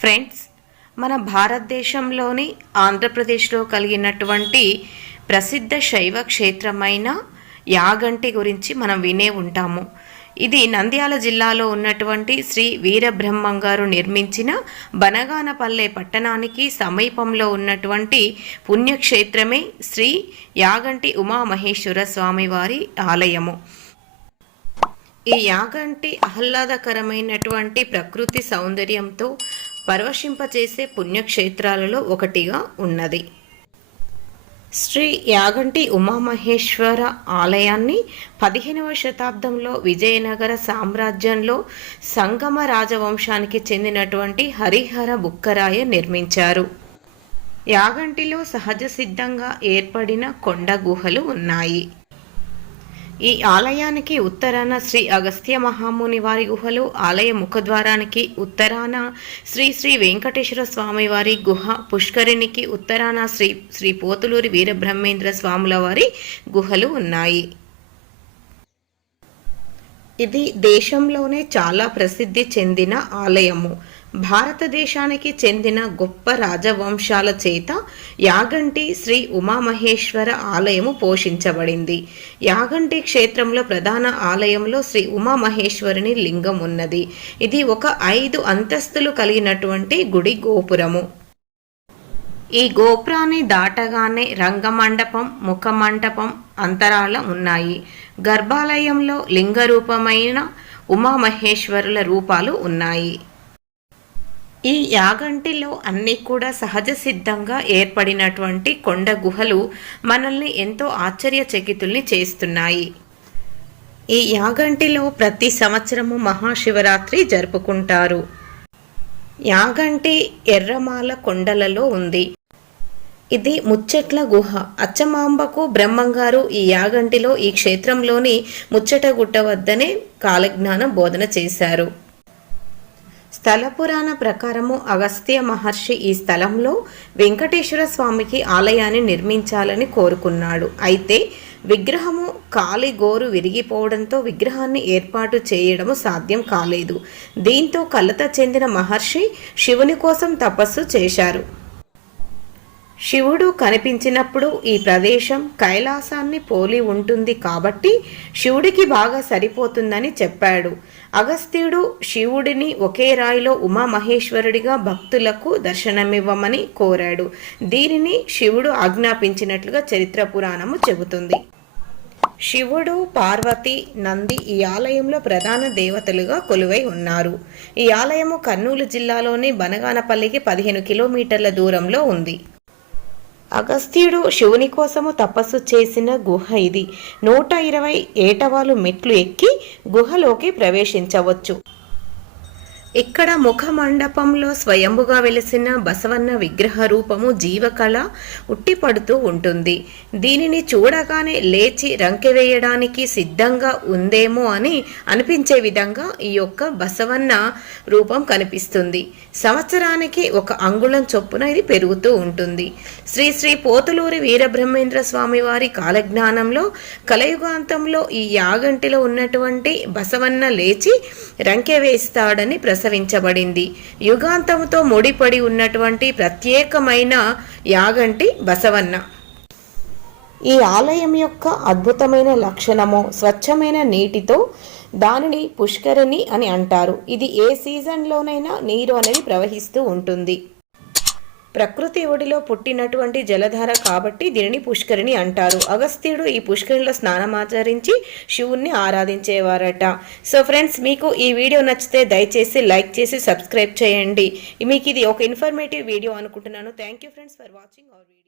Friends, మన భారతదేశంలోని ఆంధ్రప్రదేశ్లో కలిగినటువంటి ప్రసిద్ధ శైవ క్షేత్రమైన యాగంటి గురించి మనం వినే ఉంటాము. ఇది నంద్యాల జిల్లాలో ఉన్నటువంటి శ్రీ వీరబ్రహ్మంగారు నిర్మించిన బనగానపల్లె పట్టణానికి సమీపంలో ఉన్నటువంటి పుణ్యక్షేత్రమే శ్రీ యాగంటి ఉమామహేశ్వర స్వామివారి ఆలయము. ఈ యాగంటి ఆహ్లాదకరమైనటువంటి ప్రకృతి సౌందర్యంతో పరవశింపచేసే పుణ్యక్షేత్రాలలో ఒకటిగా ఉన్నది. శ్రీ యాగంటి ఉమామహేశ్వర ఆలయాన్ని 15వ శతాబ్దంలో విజయనగర సామ్రాజ్యంలో సంగమ రాజవంశానికి చెందినటువంటి హరిహర బుక్కరాయ నిర్మించారు. యాగంటిలో సహజ సిద్ధంగా ఏర్పడిన కొండ గుహలు ఉన్నాయి. ఈ ఆలయానికి ఉత్తరాన శ్రీ అగస్త్య మహాముని వారి గుహలు, ఆలయ ముఖద్వారానికి ఉత్తరాన శ్రీ శ్రీ వెంకటేశ్వర స్వామి వారి గుహ, పుష్కరిణికి ఉత్తరాన శ్రీ పోతులూరి వీరబ్రహ్మేంద్ర స్వాముల వారి గుహలు ఉన్నాయి. ఇది దేశంలోనే చాలా ప్రసిద్ధి చెందిన ఆలయము. భారతదేశానికి చెందిన గొప్ప రాజవంశాల చేత యాగంటి శ్రీ ఉమామహేశ్వర ఆలయము పోషించబడింది. యాగంటి క్షేత్రంలో ప్రధాన ఆలయంలో శ్రీ ఉమామహేశ్వరుని లింగం ఉన్నది. ఇది ఒక 5 అంతస్తులు కలిగినటువంటి గుడి గోపురము. ఈ గోపురాన్ని దాటగానే రంగమండపం, ముఖమండపం, అంతరాల ఉన్నాయి. గర్భాలయంలో లింగరూపమైన ఉమామహేశ్వరుల రూపాలు ఉన్నాయి. ఈ యాగంటిలో అన్నీ కూడా సహజ సిద్ధంగా ఏర్పడినటువంటి కొండ గుహలు మనల్ని ఎంతో ఆశ్చర్యచకితుల్ని చేస్తున్నాయి. ఈ యాగంటిలో ప్రతి సంవత్సరము మహాశివరాత్రి జరుపుకుంటారు. యాగంటి ఎర్రమాల కొండలలో ఉంది. ఇది ముచ్చట్ల గుహ. అచ్చమాంబకు బ్రహ్మంగారు ఈ యాగంటిలో ఈ క్షేత్రంలోని ముచ్చట గుట్ట వద్దనే కాలజ్ఞాన బోధన చేశారు. స్థల పురాణ ప్రకారము అగస్త్య మహర్షి ఈ స్థలంలో వెంకటేశ్వర స్వామికి ఆలయాన్ని నిర్మించాలని కోరుకున్నాడు. అయితే విగ్రహము కాలి గోరు విరిగిపోవడంతో విగ్రహాన్ని ఏర్పాటు చేయడము సాధ్యం కాలేదు. దీంతో కలత చెందిన మహర్షి శివుని కోసం తపస్సు చేశారు. శివుడు కనిపించినప్పుడు ఈ ప్రదేశం కైలాసాన్ని పోలి ఉంటుంది కాబట్టి శివుడికి బాగా సరిపోతుందని చెప్పాడు. అగస్త్యుడు శివుడిని ఒకే రాయిలో ఉమామహేశ్వరుడిగా భక్తులకు దర్శనమివ్వమని కోరాడు. దీనిని శివుడు ఆజ్ఞాపించినట్లుగా చరిత్ర పురాణము చెబుతుంది. శివుడు, పార్వతి, నంది ఈ ఆలయంలో ప్రధాన దేవతలుగా కొలువై ఉన్నారు. ఈ ఆలయము కర్నూలు జిల్లాలోని బనగానపల్లికి 15 కిలోమీటర్ల దూరంలో ఉంది. అగస్త్యుడు శివుని కోసము తపస్సు చేసిన గుహ ఇది. 120 ఏటవాలు మెట్లు ఎక్కి గుహలోకి ప్రవేశించవచ్చు. ఇక్కడ ముఖ మండపంలో స్వయంభుగా వెలిసిన బసవన్న విగ్రహ రూపము జీవకళ ఉట్టిపడుతూ ఉంటుంది. దీనిని చూడగానే లేచి రంకెవేయడానికి సిద్ధంగా ఉందేమో అని అనిపించే విధంగా ఈ యొక్క బసవన్న రూపం కనిపిస్తుంది. సంవత్సరానికి 1 అంగుళం చొప్పున ఇది పెరుగుతూ ఉంటుంది. శ్రీ శ్రీ పోతులూరి వీరబ్రహ్మేంద్ర స్వామి వారి కాలజ్ఞానంలో కలయుగాంతంలో ఈ యాగంటిలో ఉన్నటువంటి బసవన్న లేచి రంకెవేస్తాడని ప్రసవించబడింది. యుగాంతముతో ముడిపడి ఉన్నటువంటి ప్రత్యేకమైన యాగంటి బసవన్న. ఈ ఆలయం యొక్క అద్భుతమైన లక్షణము స్వచ్ఛమైన నీటితో దానిని పుష్కరిణి అని అంటారు. ఇది ఏ సీజన్లోనైనా నీరు అనేది ప్రవహిస్తూ ఉంటుంది. ప్రకృతి ఒడిలో పుట్టినటువంటి జలధార కాబట్టి దీనిని పుష్కరిణి అంటారు. అగస్త్యుడు ఈ పుష్కరిణిలో స్నానమాచరించి శివుణ్ణి ఆరాధించేవారట. సో ఫ్రెండ్స్, మీకు ఈ వీడియో నచ్చితే దయచేసి లైక్ చేసి సబ్స్క్రైబ్ చేయండి. మీకు ఇది ఒక ఇన్ఫర్మేటివ్ వీడియో అనుకుంటున్నాను. Thank you friends for watching our video.